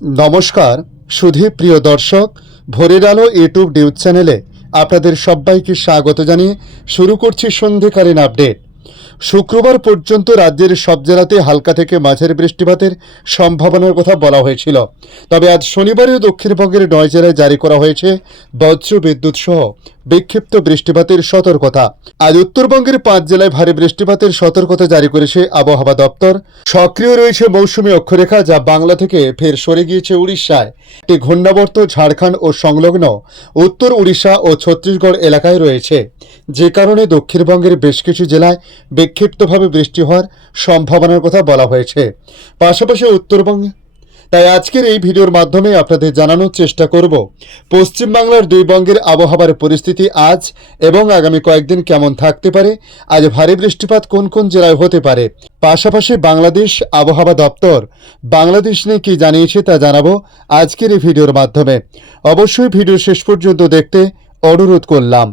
নমস্কার, সুধী প্রিয় দর্শক, ভোরের আলো ইউটিউব নিউজ চ্যানেলে আপনাদের সবাইকে স্বাগত জানিয়ে শুরু করছি সন্ধেকালীন আপডেট। শুক্রবার পর্যন্ত রাজ্যের সব জেলাতে হালকা থেকে মাঝের বৃষ্টিপাতের সম্ভাবনার কথা বলা হয়েছিল। তবে আজ শনিবারেও দক্ষিণবঙ্গের নয় জেলায় জারি করা হয়েছে বজ্র বিদ্যুৎ সহ বিক্ষিপ্ত বৃষ্টিপাতের সতর্কতা। আজ উত্তরবঙ্গের পাঁচ জেলায় ভারী বৃষ্টিপাতের সতর্কতা জারি করেছে আবহাওয়া দপ্তর। সক্রিয় রয়েছে মৌসুমী অক্ষরেখা, যা বাংলা থেকে ফের সরে গিয়েছে উড়িষ্যায়। একটি ঘূর্ণাবর্ত ঝাড়খণ্ড ও সংলগ্ন উত্তর উড়িষ্যা ও ছত্তিশগড় এলাকায় রয়েছে। যে কারণে দক্ষিণবঙ্গের বেশ কিছু জেলায় বিক্ষিপ্তভাবে বৃষ্টি হওয়ার সম্ভাবনার কথা বলা হয়েছে। পাশাপাশি উত্তরবঙ্গে তাই আজকের এই ভিডিওর মাধ্যমে আপনাদের জানানোর চেষ্টা করব, পশ্চিমবাংলার দুই বঙ্গের আবহাওয়ার পরিস্থিতি আজ এবং আগামী কয়েকদিন কেমন থাকতে পারে, আজ ভারী বৃষ্টিপাত কোন কোন জেলায় হতে পারে, পাশাপাশি বাংলাদেশ আবহাওয়া দপ্তর, বাংলাদেশ নিয়ে কি জানিয়েছে তা জানাব আজকের এই ভিডিওর মাধ্যমে। অবশ্যই ভিডিও শেষ পর্যন্ত দেখতে অনুরোধ করলাম।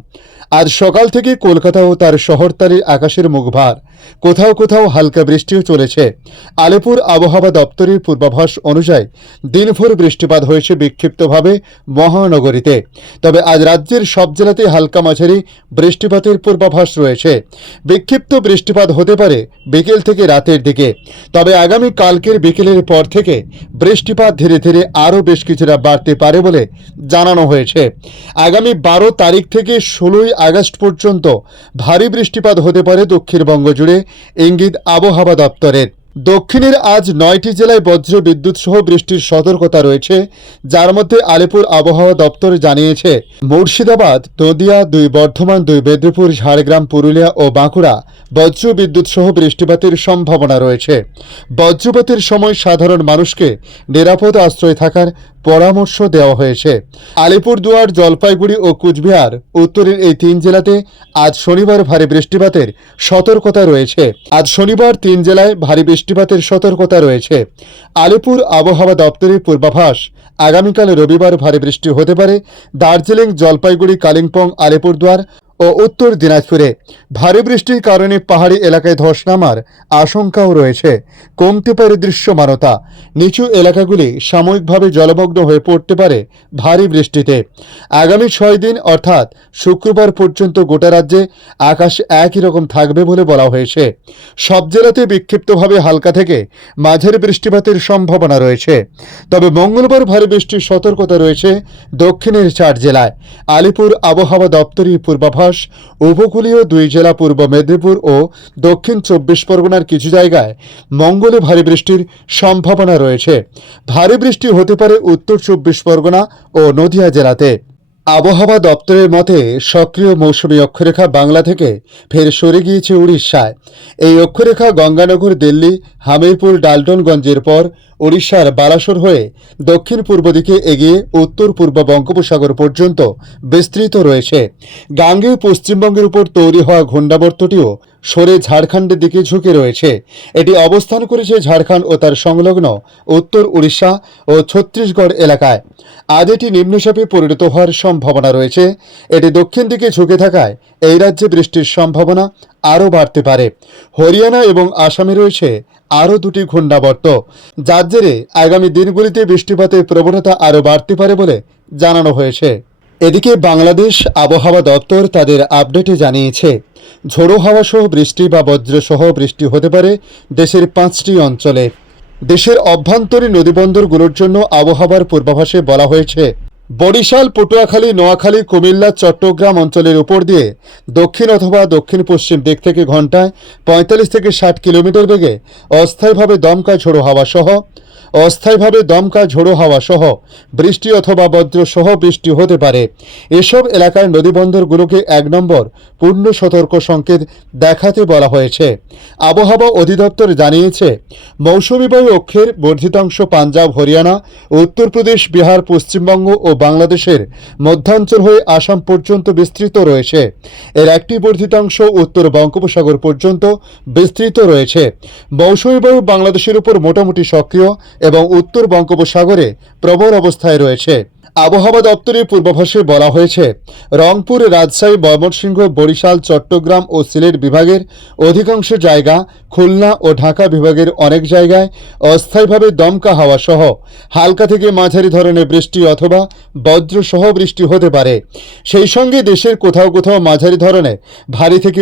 আজ সকাল থেকে কলকাতা ও তার শহরতলির আকাশের মুখভার। কোথাও কোথাও হালকা বৃষ্টিও চলেছে। আলিপুর আবহাওয়া দপ্তরের পূর্বাভাস অনুযায়ী দিনভর বৃষ্টিপাত হয়েছে বিক্ষিপ্তভাবে মহানগরীতে। তবে আজ রাজ্যের সব জেলাতে হালকা মাঝারি বৃষ্টিপাতের পূর্বাভাস রয়েছে। বিক্ষিপ্ত বৃষ্টিপাত হতে পারে বিকেল থেকে রাতের দিকে। তবে আগামী কালকের বিকেলের পর থেকে বৃষ্টিপাত ধীরে ধীরে আরও বেশ কিছুটা বাড়তে পারে বলে জানানো হয়েছে। আগামী বারো তারিখ থেকে ষোলোই আগস্ট পর্যন্ত ভারী বৃষ্টিপাত হতে পারে দক্ষিণবঙ্গ জুড়ে। ইঙ্গিত আবহাওয়া দপ্তরের। দক্ষিণের আজ নয়টি জেলায় বজ্র বিদ্যুৎ সহ বৃষ্টির সতর্কতা রয়েছে, যার মধ্যে আলিপুর আবহাওয়া দপ্তর জানিয়েছে, মুর্শিদাবাদ, নদিয়া, দুই বর্ধমান, দুই মেদিনীপুর, ঝাড়গ্রাম, পুরুলিয়া ও বাঁকুড়া বজ্র বিদ্যুৎ সহ বৃষ্টিপাতের সম্ভাবনা রয়েছে। বজ্রপাতের সময় সাধারণ মানুষকে নিরাপদ আশ্রয় থাকার পরামর্শ দেওয়া হয়েছে। আলিপুরদুয়ার, জলপাইগুড়ি ও কুচবিহার উত্তরের এই তিন জেলাতে আজ শনিবার ভারী বৃষ্টিপাতের সতর্কতা রয়েছে। আজ শনিবার তিন জেলায় ভারী বৃষ্টিপাতের সতর্কতা রয়েছে। আলিপুর আবহাওয়া দপ্তরের পূর্বাভাস, আগামীকাল রবিবার ভারী বৃষ্টি হতে পারে। দার্জিলিং, জলপাইগুড়ি, কালিম্পং, আলিপুরদুয়ার ও উত্তর দিনাজপুরে। ভারী বৃষ্টির কারণে পাহাড়ি এলাকায় ধস নামার আশঙ্কাও রয়েছে। কমতে পারে দৃশ্যমানতা। নিচু এলাকাগুলি সাময়িকভাবে জলমগ্ন হয়ে পড়তে পারে ভারী বৃষ্টিতে। আগামী ছয় দিন অর্থাৎ শুক্রবার পর্যন্ত গোটা রাজ্যে আকাশ একই রকম থাকবে বলে বলা হয়েছে। সব জেলাতে বিক্ষিপ্তভাবে হালকা থেকে মাঝের বৃষ্টিপাতের সম্ভাবনা রয়েছে। তবে মঙ্গলবার ভারী বৃষ্টির সতর্কতা রয়েছে দক্ষিণের চার জেলায়। আলিপুর আবহাওয়া দপ্তরের পূর্বাভাস উপকূলীয় দুই জেলা পূর্ব মেদিনীপুর ও দক্ষিণ চব্বিশ পরগনার কিছু জায়গায় মঙ্গলে ভারী বৃষ্টির সম্ভাবনা রয়েছে। ভারী বৃষ্টি হতে পারে উত্তর চব্বিশ পরগনা ও নদিয়া জেলাতে। আবহাওয়া দপ্তরের মতে, সক্রিয় মৌসুমী অক্ষরেখা বাংলা থেকে ফের সরে গিয়েছে উড়িষ্যায়। এই অক্ষরেখা গঙ্গানগর, দিল্লি, হামিরপুর, ডালটনগঞ্জের পর উড়িষ্যার বালাসোর হয়ে দক্ষিণ পূর্ব দিকে এগিয়ে উত্তর পূর্ব বঙ্গোপসাগর পর্যন্ত বিস্তৃত রয়েছে। গাঙ্গে পশ্চিমবঙ্গের উপর তৈরি হওয়া ঘূর্ণাবর্তটিও সরে ঝাড়খণ্ডের দিকে ঝুঁকে রয়েছে। এটি অবস্থান করেছে ঝাড়খণ্ড ও তার সংলগ্ন উত্তর উড়িষ্যা ও ছত্তিশগড় এলাকায়। আজ এটি নিম্নচাপে পরিণত হওয়ার সম্ভাবনা রয়েছে। এটি দক্ষিণ দিকে ঝুঁকে থাকায় এই রাজ্যে বৃষ্টির সম্ভাবনা আরও বাড়তে পারে। হরিয়ানা এবং আসামে রয়েছে আরও দুটি ঘূর্ণাবর্ত। যার জেরে আগামী দিনগুলিতে বৃষ্টিপাতের প্রবণতা আরও বাড়তে পারে বলে জানানো হয়েছে। এদিকে বাংলাদেশ আবহাওয়া দপ্তর তাদের আপডেটে জানিয়েছে, ঝোড়ো হাওয়া সহ বৃষ্টি বা বজ্রসহ বৃষ্টি হতে পারে দেশের পাঁচটি অঞ্চলে। দেশের অভ্যন্তরীণ নদীবন্দরগুলোর জন্য আবহাওয়ার পূর্বাভাসে বলা হয়েছে বরিশাল, পটুয়াখালী, নোয়াখালী, কুমিল্লা, চট্টগ্রাম অঞ্চলের উপর দিয়ে দক্ষিণ অথবা দক্ষিণ পশ্চিম দিক থেকে ঘন্টায় পঁয়তাল্লিশ থেকে ষাট কিলোমিটার বেগে অস্থায়ীভাবে দমকা ঝোড়ো হাওয়া সহ, অস্থায়ীভাবে দমকা ঝোড়ো হাওয়া সহ বৃষ্টি অথবা বজ্র সহ বৃষ্টি হতে পারে। এসব এলাকায় নদীবন্দরগুলোকে এক নম্বর পূর্ণ সতর্ক সংকেত দেখাতে বলা হয়েছে। আবহাওয়া অধিদপ্তর জানিয়েছে, মৌসুমী বায়ু অক্ষের বর্ধিতাংশ পাঞ্জাব, হরিয়ানা, উত্তরপ্রদেশ, বিহার, পশ্চিমবঙ্গ ও বাংলাদেশের মধ্যাঞ্চল হয়ে আসাম পর্যন্ত বিস্তৃত রয়েছে। এর একটি বর্ধিতাংশ উত্তর বঙ্গোপসাগর পর্যন্ত বিস্তৃত রয়েছে। মৌসুমী বায়ু বাংলাদেশের উপর মোটামুটি সক্রিয় এবং উত্তর বঙ্গোপসাগরে প্রবল অবস্থায় রয়েছে। আবহাওয়া দপ্তরের পূর্বাভাসে বলা হয়েছে, রংপুর, রাজশাহী, ময়মনসিংহ, বরিশাল, চট্টগ্রাম ও সিলেট বিভাগের অধিকাংশ জায়গা খুলনা ও ঢাকা বিভাগের অনেক জায়গায় অস্থায়ীভাবে দমকা হাওয়া সহ হালকা থেকে মাঝারি ধরনের বৃষ্টি অথবা বজ্রসহ বৃষ্টি হতে পারে। সেই সঙ্গে দেশের কোথাও কোথাও মাঝারি ধরনের ভারী থেকে